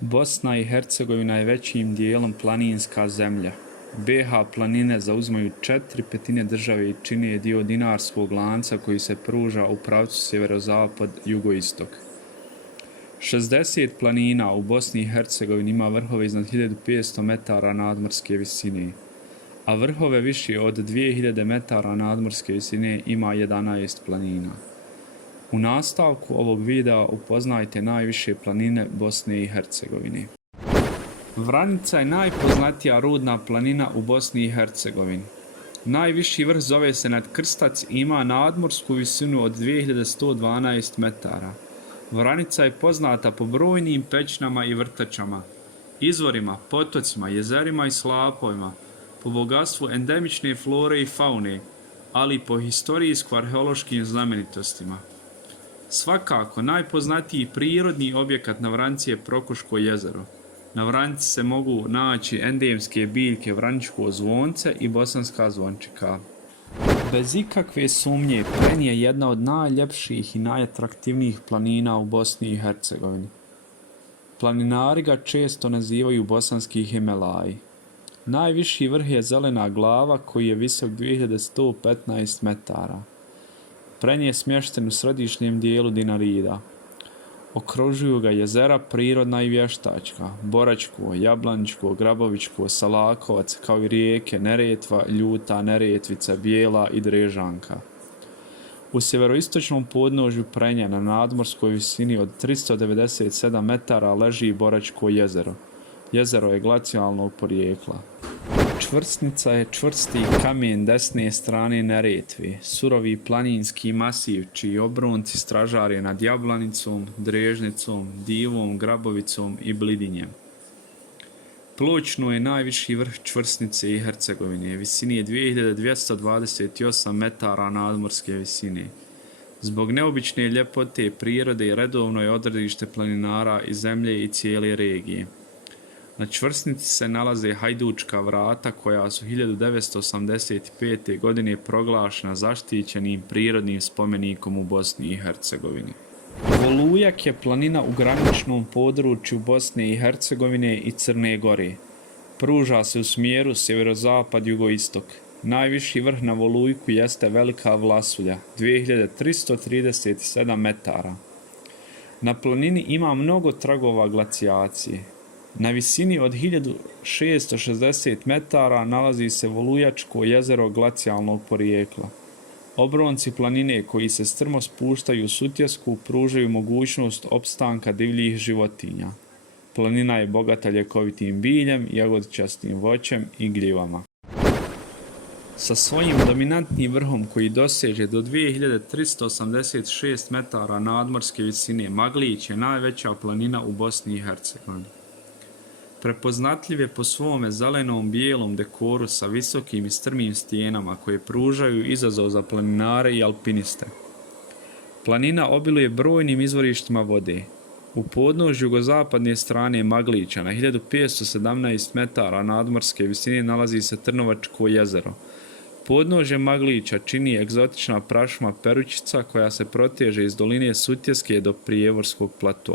Bosna i Hercegovina je većim dijelom planinska zemlja. BiH planine zauzimaju 4/5 države i čine je dio dinarskog lanca koji se pruža u pravcu sjeverozapad-jugoistok. 60 planina u Bosni i Hercegovini ima vrhove iznad 1500 metara nadmorske visine, a vrhove više od 2000 metara nadmorske visine ima 11 planina. U nastavku ovog videa upoznajte najviše planine Bosne i Hercegovine. Vranica je najpoznatija rudna planina u Bosni i Hercegovini. Najviši vrh zove se Nadkrstac i ima nadmorsku visinu od 2112 metara. Vranica je poznata po brojnim pećinama i vrtačama, izvorima, potocima, jezerima i slapovima, po bogatstvu endemične flore i faune, ali i po historijsko-arheološkim znamenitostima. Svakako, najpoznatiji prirodni objekat na Vranici je Prokuško jezero. Na Vranici se mogu naći endemske biljke vraničko zvonce i bosanska zvončika. Bez ikakve sumnje, Pren je jedna od najljepših i najatraktivnijih planina u Bosni i Hercegovini. Planinari ga često nazivaju bosanski Himelaji. Najviši vrh je Zelena glava koji je visok 2115 metara. Pren je smješten u središnjem dijelu Dinarida. Okružuju ga jezera prirodna i vještačka, Boračko, Jablaničko, Grabovičko, Salakovac, kao i rijeke Neretva, Ljuta, Neretvica, Bijela i Drežanka. U sjeveroistočnom podnožju Prenja na nadmorskoj visini od 397 metara leži Boračko jezero. Jezero je glacijalnog porijekla. Čvrsnica je čvrsti kamen desne strane Neretve, surovi planinski masiv čiji obronci stražare nad Jablanicom, Drežnicom, Divom, Grabovicom i Blidinjem. Pločno je najviši vrh Čvrsnice i Hercegovine, visine je 2228 metara nadmorske visine. Zbog neobične ljepote prirode redovno je odredište planinara iz zemlje i cijele regije. Na Čvrsnici se nalaze Hajdučka vrata koja su 1985. godine proglašena zaštićenim prirodnim spomenikom u Bosni i Hercegovini. Volujak je planina u graničnom području Bosne i Hercegovine i Crne Gore. Pruža se u smjeru sjeverozapad-jugoistok. Najviši vrh na Volujku jeste Velika Vlasulja, 2337 metara. Na planini ima mnogo tragova glacijacije. Na visini od 1660 metara nalazi se Volujačko jezero glacijalnog porijekla. Obronci planine koji se strmo spuštaju u Sutjesku pružaju mogućnost opstanka divljih životinja. Planina je bogata ljekovitim biljem, jagodičastim voćem i gljivama. Sa svojim dominantnim vrhom koji doseže do 2386 metara nadmorske visine, Maglić je najveća planina u Bosni i Hercegovini. Prepoznatljiv je po svome zelenom bijelom dekoru sa visokim i strmim stijenama koje pružaju izazov za planinare i alpiniste. Planina obiluje brojnim izvorištima vode. U podnožju jugozapadne strane Maglića na 1517 metara nadmorske visine nalazi se Trnovačko jezero. Podnožje Maglića čini egzotična prašuma Perućica koja se proteže iz doline Sutjeske do Prijevorskog platoa.